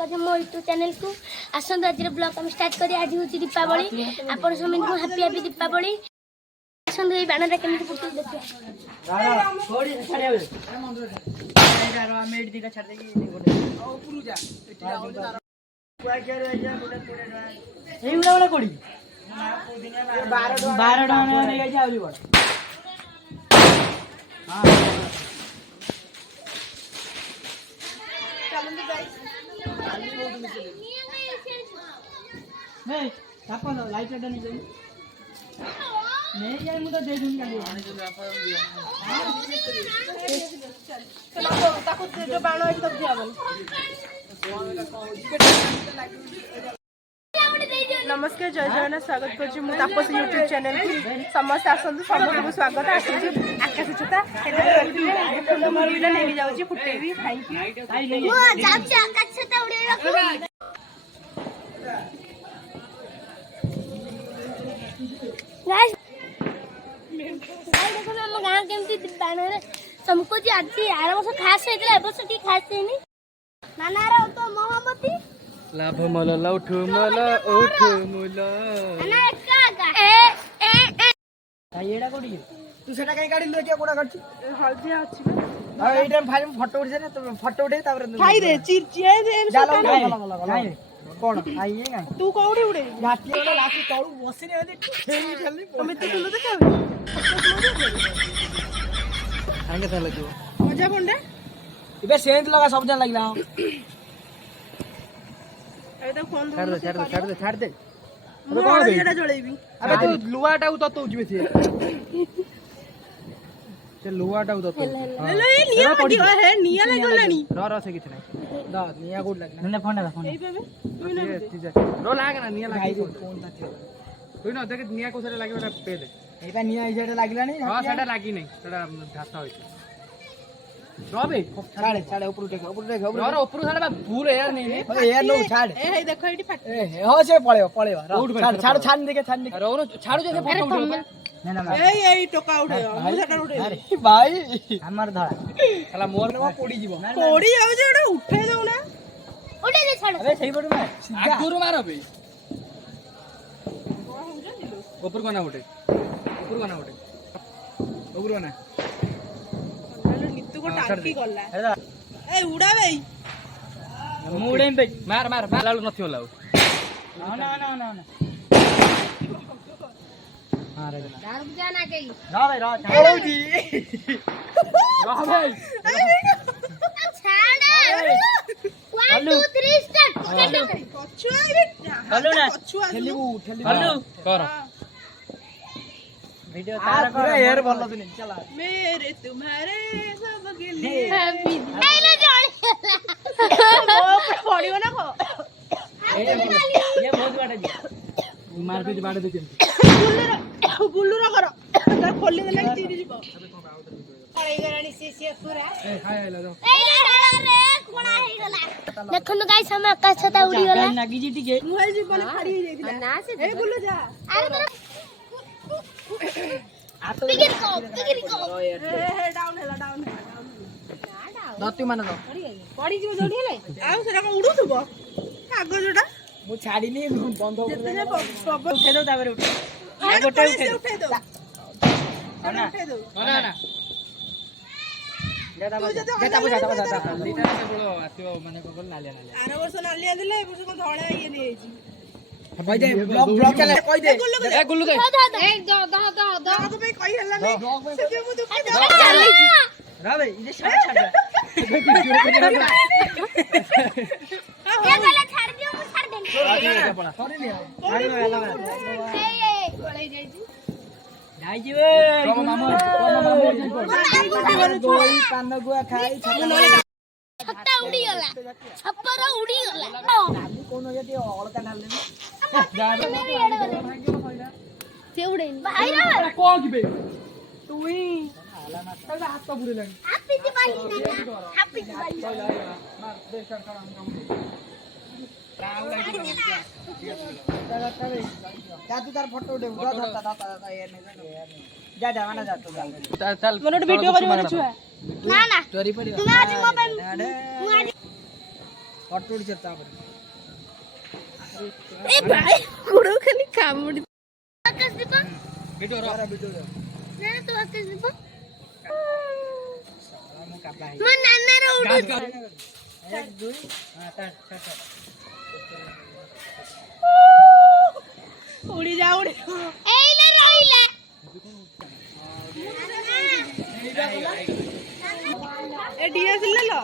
कर मो YouTube channel को आसंत आज ब्लॉग हम स्टार्ट करी। आज हूँ दीपावली आपण समित को हैप्पी हैप्पी दीपावली। आसंत ये बाणटा केମିତି फुटू देखिए। थोड़ी छाड़े यार मेड दिला छाड़ देगी गोटे ऊपर जा एई उड़ा वाला कोड़ी 12 डा ने गई आउली बड़ हां चलन गाइस नहीं तापन लाइट डा नहीं जाई नहीं जाए मुझे दे दूंगा चलो ताको जो बाण है तब दिया बोल नमस्कार जय जगन्नाथ स्वागत करछि मु तापस यूट्यूब चैनल को समस्त आसंतु समस्त स्वागत आछि आकाश छता देखो मोर वीडियो नेबी जाउछि फुटेबी थैंक यू वो जाउछि आकाश छता उड़ेबा गाइस देखो हम गां केमती बाणरे हमको जी आज आर वर्ष खास हेतला ए वर्ष ठीक खास हेनी नानारा तो मोहब्बती लाभ मल लौठ मल उठ मुल ना एका ए एडा कोडी तू सेटा काई गाडी ले के कोडा करछि हल्दिया अछि आ ए टाइम फाइल फोटो उठे ना तो फोटो उठे तापर खाई दे चिरचिए दे काई कोन आइए गाय तू कोडी उडे राती वाला लाठी तळू बसिने होते खेली खेली तुम तो तुलो देखाबे आंगे था लगियो मजा बंडे इबे सेंट लगा सब जन लागला ए तो फोन छाड़ दे मु हळदियाटा जळेबी अबे तू लुआटा उ ततो उजबे थी से लुआटा उ ततो ले ए निया पडी हे निया लागलानी र से किछ नै दा निया गुड लागला नने फोन दा फोन ए बेबे तू ना रो लाग ना निया लाग फोन दा तू न देख निया को सेटा लागिबा पे दे एटा निया इजेटा लागलानी हां सेटा लागी नै सेटा ढासा होई रबे छाड़े छाड़े ऊपर देख ऊपर ऊपर छाड़े फूल यार नहीं यार नो छाड़ ए हे देखो एटी फाट ए हो से पळेवा छाड़ छाड़ देखे छाड़ देखे रो छाड़ू जे फोटो उठो ना ना ए टोका उठे मु सेटा उठे अरे भाई हमर धड़ा साला मोर ने पोड़ी जीवो कोडी आउ जे एटा उठे जाऊ ना उड़े दे छाड़ अबे सही पड़ मार आगुरु मार बे ऊपर कोना उठे ऊपर कोना नित्तु को टाकी गला ए उड़ा बे मु उड़ेम बे मार मार लालू नथि होला ना ना ना ना हां रे दारू जाना के रा भाई रा छाड़ो जी रा भाई छाड़ 1 2 3 स्टार्ट कछुआ रे हल्लू ना कछुआ ठेलीबू हल्लू कर वीडियो तार कर यार बोल तू नहीं चला मेरे तुम्हारे सब के लिए हैप्पी ए ले जोड़ वो पड़ियो ना को ये बहुत बाटा जी मार पीट बाटा दे गुल्लू रा करो तार खोली दे लगी चीरी जीवो पड़े गरानी सीसी पूरा ए हाय ला दो ए ले छाड़ रे कोना हे गला देखन गाइस हम आकाश छता उड़ी गला नागी जी टिके मुहल जीवन खड़ी हो जाईला ना से ए गुल्लू जा अरे आ तो टिकट को ए डाउन है दत्ती मान दो पड़ी जीव जोड़ी हेले आउ सेरा को उडू थबो कागजटा मु छाड़ी नी बंद हो जेते जे सब उठे दो तापर उठे आ गोटे उठे दो ना उठे दो ना ना जेता बुझा लीटर से बोलो आसीओ माने को नालिया नालिया आरो वर्ष नालिया दिले ए वर्ष को धळा इए नै आइजी कहि दे ब्लॉग चला कहि दे ए गुल्लू दे ए दो तो भाई कहि हल्ला नै से मु दुख रा भाई ये छाड़ ए गला छाड़ दियो मु छाड़ देनी सॉरी ले ए कोले जाईजी जाई जीवे मामू गोई पान गुआ खाई छत्ता उड़ी गला छप्पर उड़ी गला कोनो जति अलका डाल दे से उड़े भाई रे को गिबे तुई हाला ना हाथ तो बुरे लगी हैप्पी दिवाली हैप्पी दिवाली मार देख कर क्या तू तार फोटो उठे उड़ा था ये नहीं जा जा माना जा तू चल चल मोर वीडियो करियो छुआ ना ना स्टोरी पड़ी तुम आज मोबाइल मु आज ଅଟୋଡ଼ି ସେ ତାପରେ ଏ ଭାଇ ଗୋଡ଼ ଖାଲି କାମୁଡ଼ି ଆକାଶ ଦୀପ ଭିଡ଼ିଓ ର ଭିଡ଼ିଓ ର ନା ତୁ ଆକାଶ ଦୀପ ମୁଁ କାବା ହେଇ ମୋ ନାନାର ଉଡୁ 1 2 हां ता ଉଡ଼ି ଯା ଉଡ଼ି ଏଇଲା ରହିଲା ଏ ডিএসএলআর লো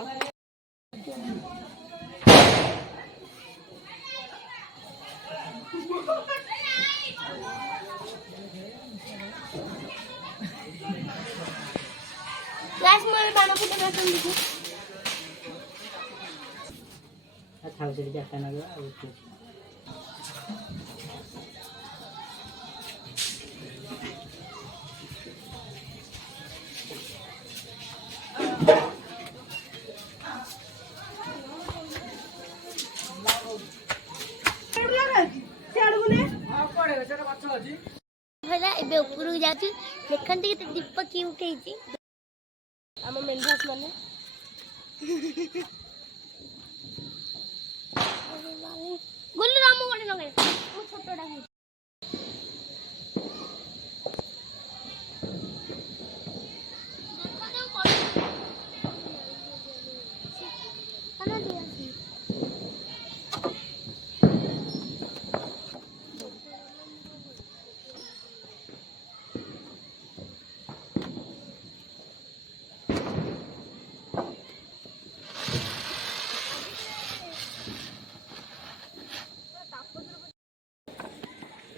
गाइस मोर बाण फुटे बसन देखो थाउ से जाता ना आ भला एबे ऊपर जाती देखंती के दीप की उठेची ଆମ ମେଣ୍ଢାସ ମାନେ गुल्लू रामू गोटे नगे मु छोटडा है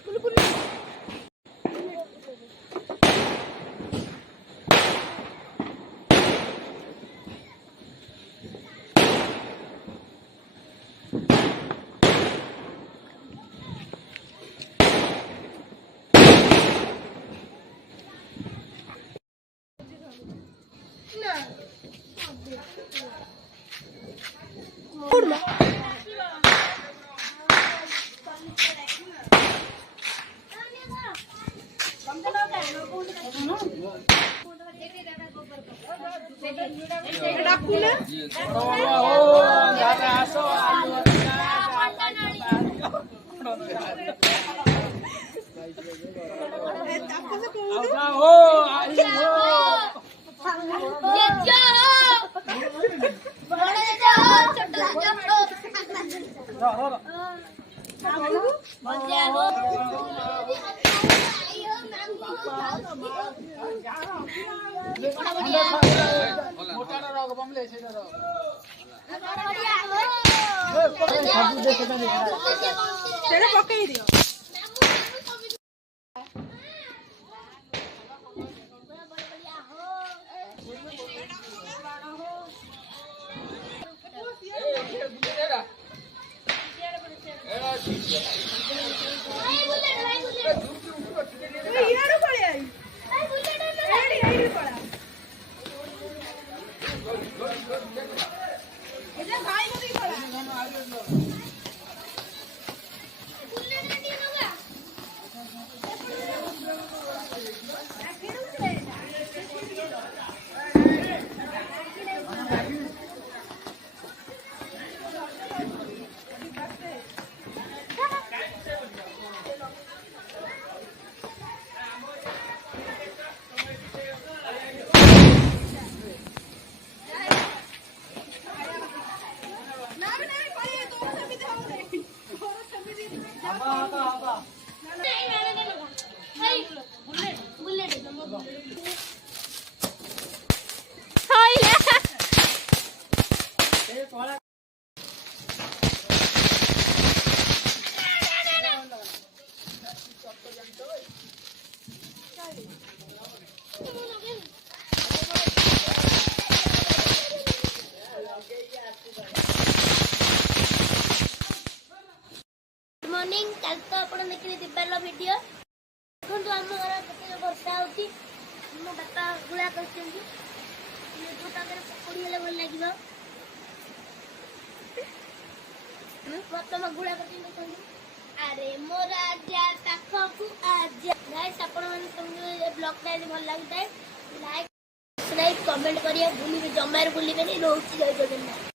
देखो तो खाना दिया ডাকুনা ସେଟା ପକେଇ ଦିଅ ଇଆଡୁ ପଳେଇ ଆଇ ଏଇଠି ପଳା ଏଟା ଭାଇ ନଦି ପଳା मॉर्निंग कल तो आपण देखि दिबार वीडियो देखंतु हम घर केते वर्षा होती मो बापा गुला करछन्ती ये ताकर पकड़ी हेले भल लागिबो बापा मा गुला करछन्ती अरे मो राजा ताखकु आजा गाइस आपण मन समझ ब्लॉग टा भल लागताय लाइक सब्सक्राइब कमेंट करिया भूली जमार भूली बेनी रोची जय जगन्नाथ।